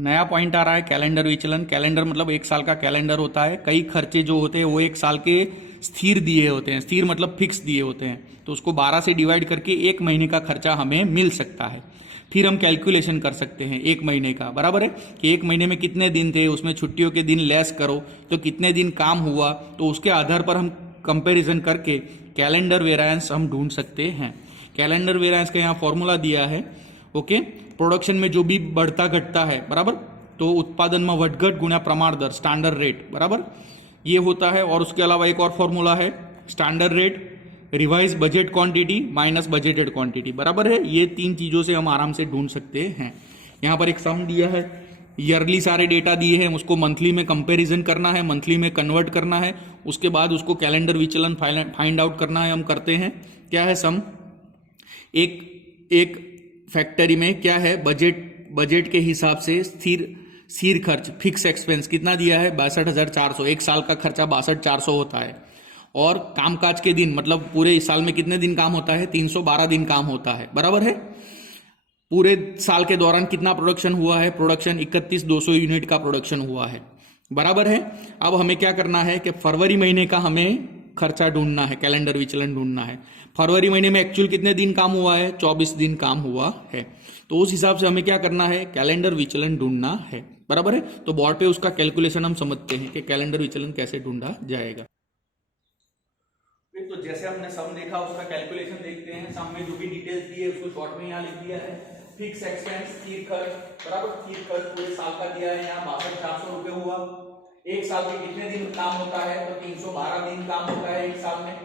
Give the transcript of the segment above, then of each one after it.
नया पॉइंट आ रहा है कैलेंडर विचलन। कैलेंडर मतलब एक साल का कैलेंडर होता है। कई खर्चे जो होते हैं वो एक साल के स्थिर दिए होते हैं। स्थिर मतलब फिक्स दिए होते हैं, तो उसको 12 से डिवाइड करके एक महीने का खर्चा हमें मिल सकता है। फिर हम कैलकुलेशन कर सकते हैं एक महीने का, बराबर है कि एक महीने में कितने दिन थे, उसमें छुट्टियों के दिन लेस करो तो कितने दिन काम हुआ, तो उसके आधार पर हम कंपैरिजन करके कैलेंडर वेरिएंस हम ढूंढ सकते हैं। कैलेंडर वेरिएंस का यहाँ फॉर्मूला दिया है। ओके, प्रोडक्शन में जो भी बढ़ता घटता है, बराबर, तो उत्पादन में वटघट गुणा प्रमाण दर, स्टैंडर्ड रेट, बराबर, ये होता है। और उसके अलावा एक और फॉर्मूला है, standard rate revise budget quantity minus budgeted quantity, बराबर है। ये तीन चीजों से हम आराम से ढूंढ सकते हैं। यहाँ पर एक सम दिया है, ईयरली सारे डेटा दिए हैं, उसको मंथली में कंपैरिजन करना है, मंथली में कन्वर्ट करना है, उसके बाद उसको कैलेंडर विचलन फाइंड आउट करना है। हम करते हैं, क्या है सम, एक फैक्टरी में क्या है, बजट के हिसाब से स्थिर खर्च, फिक्स एक्सपेंस कितना दिया है, 62,400। एक साल का खर्चा 62,400 होता है। और कामकाज के दिन मतलब पूरे साल में कितने दिन काम होता है, 312 दिन काम होता है, बराबर है। पूरे साल के दौरान कितना प्रोडक्शन हुआ है, प्रोडक्शन 31,200 यूनिट का प्रोडक्शन हुआ है, बराबर है। अब हमें क्या करना है कि फरवरी महीने का हमें खर्चा ढूंढना है, कैलेंडर विचलन ढूंढना है। फरवरी महीने में एक्चुअल कितने दिन काम हुआ है, 24 दिन काम हुआ है। तो उस हिसाब से हमें क्या करना है, कैलेंडर विचलन ढूंढना है, बराबर है। तो बोर्ड पे उसका कैलकुलेशन हम समझते हैं कि कैलेंडर विचलन कैसे ढूंढा जाएगा। तो जैसे हमने सम देखा, उसका कैलकुलेशन देखते हैं। सम में जो भी डिटेल्स दी है उसको शॉर्ट में यहाँ लिख दिया है। फिक्स एक्सपेंस, स्थिर खर्च, बराबर, स्थिर खर्च पूरे साल का दिया है, यहाँ 62,400 रुपए हुआ। एक साल में कितने दिन काम होता है, तो 312 दिन काम होता है एक साल में,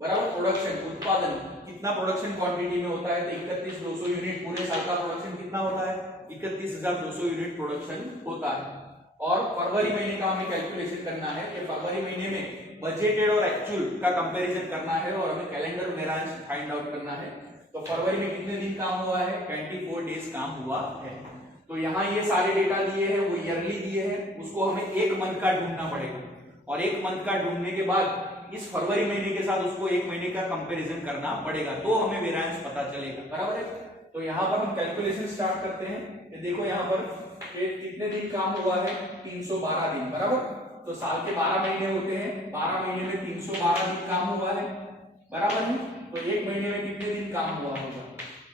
बराबर। प्रोडक्शन, उत्पादन कितना प्रोडक्शन क्वांटिटी में होता है, तो 31,200 यूनिट। पूरे साल का प्रोडक्शन कितना होता है, 31,200 यूनिट प्रोडक्शन होता है। और फरवरी महीने का हमें कैलकुलेशन करना है कि फरवरी महीने में बजटेड और एक्चुअल का कंपैरिजन करना है और हमें कैलेंडर वेरिएंस फाइंड आउट करना है। तो फरवरी में कितने दिन काम हुआ है, 24 डेज काम हुआ है। तो यहाँ ये सारे डेटा दिए हैं, वो ईयरली दिए हैं, उसको हमें एक मंथ का ढूंढना पड़ेगा। और एक मंथ का ढूंढने के बाद इस फरवरी महीने के साथ उसको एक महीने का कंपैरिजन करना पड़ेगा, तो हमें वेरिएंस पता चलेगा, बराबर है। तो यहाँ पर हम कैलकुलेशन स्टार्ट करते हैं। देखो यहाँ पर कितने दिन काम हुआ है, 312 दिन, बराबर। तो साल के 12 महीने होते हैं, 12 महीने में 312 दिन काम हुआ है, बराबर है। तो एक महीने में कितने दिन काम हुआ होगा,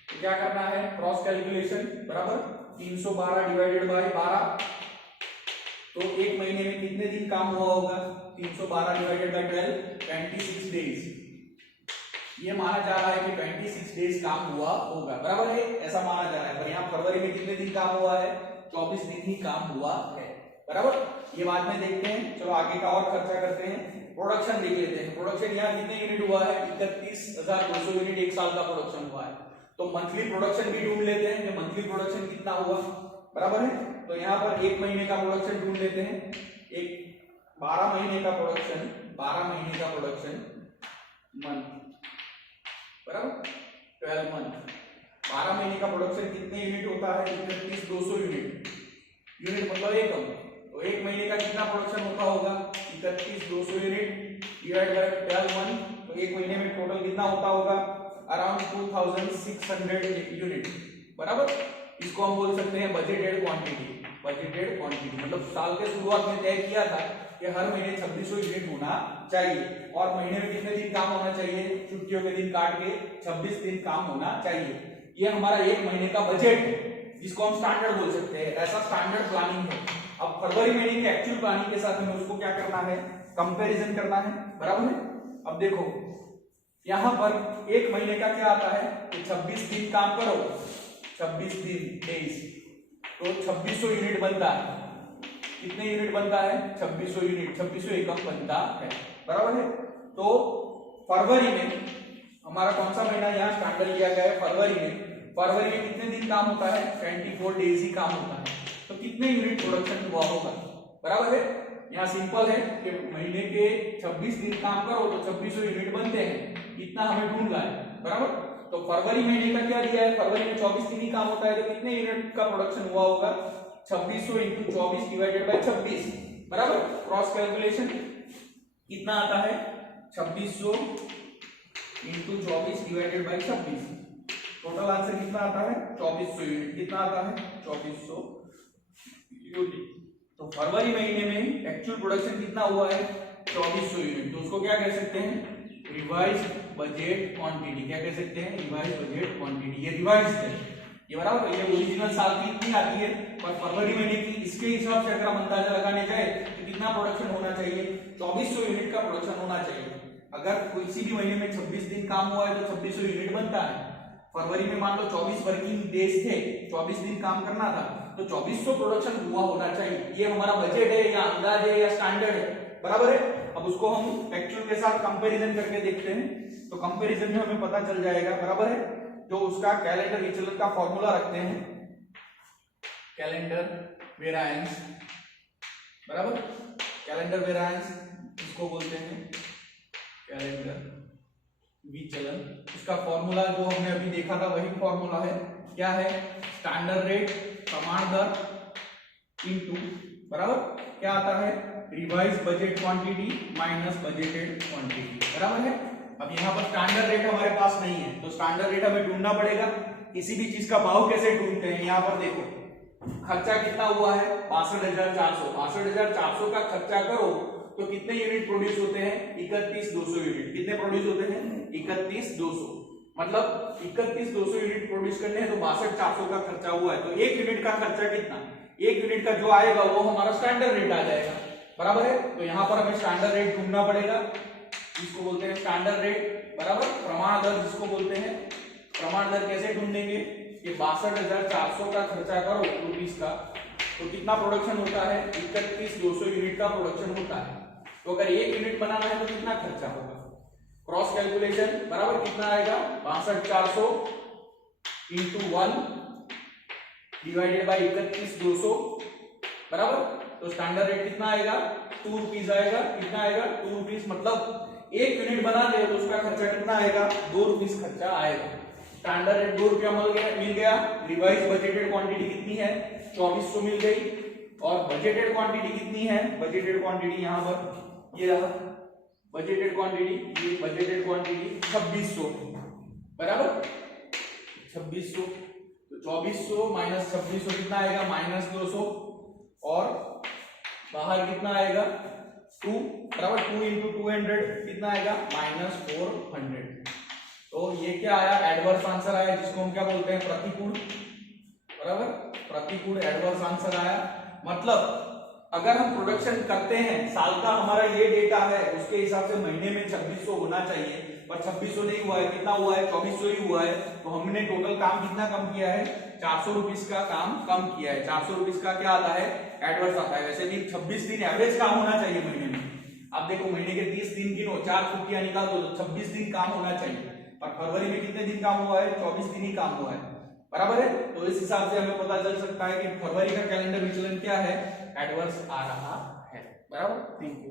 तो क्या करना है, क्रॉस कैलकुलेशन, बराबर। 312 डिवाइडेड बाय 12, तो एक महीने में कितने दिन काम हुआ होगा, 312 डिवाइडेड बाय 12, 26 डेज। ये माना जा रहा है कि 26 डेज काम हुआ होगा, बराबर है, ऐसा माना जा रहा है। पर यहाँ फरवरी में कितने दिन काम हुआ है, 24 दिन ही काम हुआ है, बराबर। ये बाद में देखते हैं, चलो आगे का और खर्चा करते हैं। प्रोडक्शन देख लेते हैं। प्रोडक्शन यहाँ कितने यूनिट हुआ है, 31,200 यूनिट एक साल का प्रोडक्शन हुआ है। तो मंथली प्रोडक्शन भी ढूंढ लेते हैं कि मंथली प्रोडक्शन कितना हुआ, बराबर है। तो यहाँ पर एक महीने का प्रोडक्शन ढूंढ लेते हैं। एक 12 महीने का प्रोडक्शन, 12 महीने का प्रोडक्शन मंथ, बराबर, 12 मंथ। 12 महीने का प्रोडक्शन कितने यूनिट होता है, 31,200 यूनिट। यूनिट मतलब एकम। तो एक महीने का कितना प्रोडक्शन होता होगा, 31,200 यूनिट डिवाइड बाय 12 मंथ। तो एक महीने में टोटल कितना होता होगा, अराउंड 2,600 यूनिट, बराबर। इसको हम बोल सकते हैं बजटेड क्वांटिटी। बजटेड क्वांटिटी मतलब साल के शुरुआत में तय किया था कि हर महीने 2600 यूनिट होना चाहिए। और महीने में कितने दिन काम होना चाहिए, छुट्टियों के दिन काट के 26 दिन काम होना चाहिए। ये हमारा एक महीने का बजट है, जिसको हम स्टैंडर्ड बोल सकते हैं। ऐसा स्टैंडर्ड प्लानिंग है। अब फरवरी महीने की एक्चुअल प्लानिंग के साथ हमें उसको क्या करना है, कंपैरिजन करना है, बराबर है। अब देखो यहां पर एक महीने का क्या आता है, तो 26 दिन काम करो, 26 दिन डेज, तो 2600 यूनिट बनता है। कितने यूनिट बनता है, 2600 यूनिट, 2600 एकम बनता है, बराबर है। तो फरवरी में हमारा कौन सा महीना यहाँ स्टैंडर्ड लिया गया है, फरवरी में। फरवरी में कितने दिन काम होता है, 24 डेज ही काम होता है। तो कितने यूनिट प्रोडक्शन हुआ होगा, बराबर है। यहाँ सिंपल है कि महीने के 26 दिन काम करो तो 2600 यूनिट बनते हैं, इतना हमें ढूंढना है, बराबर। तो फरवरी महीने का क्या दिया है, फरवरी में 24 दिन ही काम होता है, तो कितने यूनिट का प्रोडक्शन हुआ होगा, 2600 इंटू 24 डिवाइडेड बाय 26, बराबर। क्रॉस कैलकुलेशन कितना आता है, 2600 into 24 divided by 26, total answer कितना आता है, 2400 यूनिट। कितना आता है, 2400 प्योरली। तो फरवरी महीने में एक्चुअल प्रोडक्शन कितना हुआ है 2400 यूनिट। तो उसको क्या कह सकते हैं रिवाइज बजट क्वांटिटी। क्या कह सकते हैं रिवाइज बजट क्वांटिटी। ये रिवाइज है ये बराबर। ये ओरिजिनल साल की इतनी आती है पर फरवरी महीने की इसके हिसाब से अगर हम अंदाजा लगाने जाए तो कितना प्रोडक्शन होना चाहिए 2400 यूनिट का प्रोडक्शन होना चाहिए। अगर किसी भी महीने में 26 दिन काम हुआ है तो 2600 यूनिट बनता है। फरवरी में मान लो 24 वर्किंग डेज थे 24 दिन काम करना था तो 2400 प्रोडक्शन हुआ होना चाहिए। ये हमारा बजट है या अंदाज है या स्टैंडर्ड है बराबर है। अब उसको हम एक्चुअल के साथ कंपैरिजन करके देखते हैं तो कंपैरिजन में हमें पता चल जाएगा बराबर है। जो उसका कैलेंडर विचलन का फॉर्मूला रखते हैं कैलेंडर वेरिएंस बराबर। कैलेंडर वेरिएंस इसको बोलते हैं कैलेंडर विचलन। इसका फॉर्मूला जो हमने अभी देखा था वही फॉर्मूला है। क्या है स्टैंडर्ड रेट प्रमाण दर इनटू बराबर क्या आता है revise budget quantity minus budgeted quantity बराबर है। अब यहाँ पर स्टैंडर्ड रेट हमारे पास नहीं है तो स्टैंडर्ड रेट हमें ढूंढना पड़ेगा। किसी भी चीज का भाव कैसे ढूंढते हैं यहाँ पर देखो खर्चा कितना हुआ है 62,400। 62,400 का खर्चा करो तो कितने यूनिट प्रोड्यूस होते हैं 31,200 यूनिट। कितने प्रोड्यूस होते हैं 31,200। मतलब 31,200 यूनिट प्रोड्यूस करने हैं तो 62,400 का खर्चा हुआ है। तो एक यूनिट का खर्चा कितना एक यूनिट का जो आएगा वो हमारा स्टैंडर्ड रेट आ जाएगा बराबर है। तो यहाँ पर हमें स्टैंडर्ड रेट ढूंढना पड़ेगा जिसको बोलते हैं स्टैंडर्ड रेट बराबर। प्रमाण दर जिसको बोलते हैं प्रमाण दर कैसे ढूंढेंगे कि 62,400 का खर्चा करो रुपीस का तो कितना प्रोडक्शन होता है 31,200 यूनिट का प्रोडक्शन होता है। तो अगर एक यूनिट बनाना है तो कितना खर्चा होगा क्रॉस कैलकुलेशन बराबर कितना आएगा 62,400 इंटू 1 डिवाइडेड बाई 31,200 बराबर। तो स्टैंडर्ड रेट कितना आएगा 2 रुपीज आएगा। कितना आएगा 2 रुपीज। मतलब एक यूनिट बना दे तो उसका खर्चा कितना आएगा 2 रुपीज खर्चा आएगा। स्टैंडर्ड रेट 2 रुपया मिल गया। रिवाइज बजटेड क्वांटिटी कितनी है 2400 मिल गई। और बजटेड क्वांटिटी कितनी है बजटेड क्वांटिटी यहाँ पर ये रहा बजटेड क्वांटिटी। ये बजटेड क्वांटिटी 2600 बराबर 2600। तो 2400 माइनस 2600 कितना आएगा -200 और बाहर कितना आएगा 2 बराबर 2 इंटू 200 कितना आएगा -400। तो ये क्या आया एडवर्स आंसर आया जिसको हम क्या बोलते हैं प्रतिकूल बराबर। प्रतिकूल एडवर्स आंसर आया। मतलब अगर हम प्रोडक्शन करते हैं साल का हमारा ये डेटा है उसके हिसाब से महीने में 2600 होना चाहिए पर 2600 नहीं हुआ है। कितना हुआ है 2400 ही हुआ है। तो हमने टोटल काम कितना कम किया है 400 रुपीज का काम कम किया है। 400 रुपीज का क्या आता है एडवर्स आता है। वैसे भी 26 दिन एवरेज काम होना चाहिए महीने में। आप देखो महीने के 30 दिन गिनो 4 छुट्टियां निकाल दो तो 26 दिन काम होना चाहिए पर फरवरी में कितने दिन काम हुआ है 24 दिन ही काम हुआ है बराबर है। तो इस हिसाब से हमें पता चल सकता है कि फरवरी का कैलेंडर विचलन क्या है एडवर्स आ रहा है बराबर। Thank you.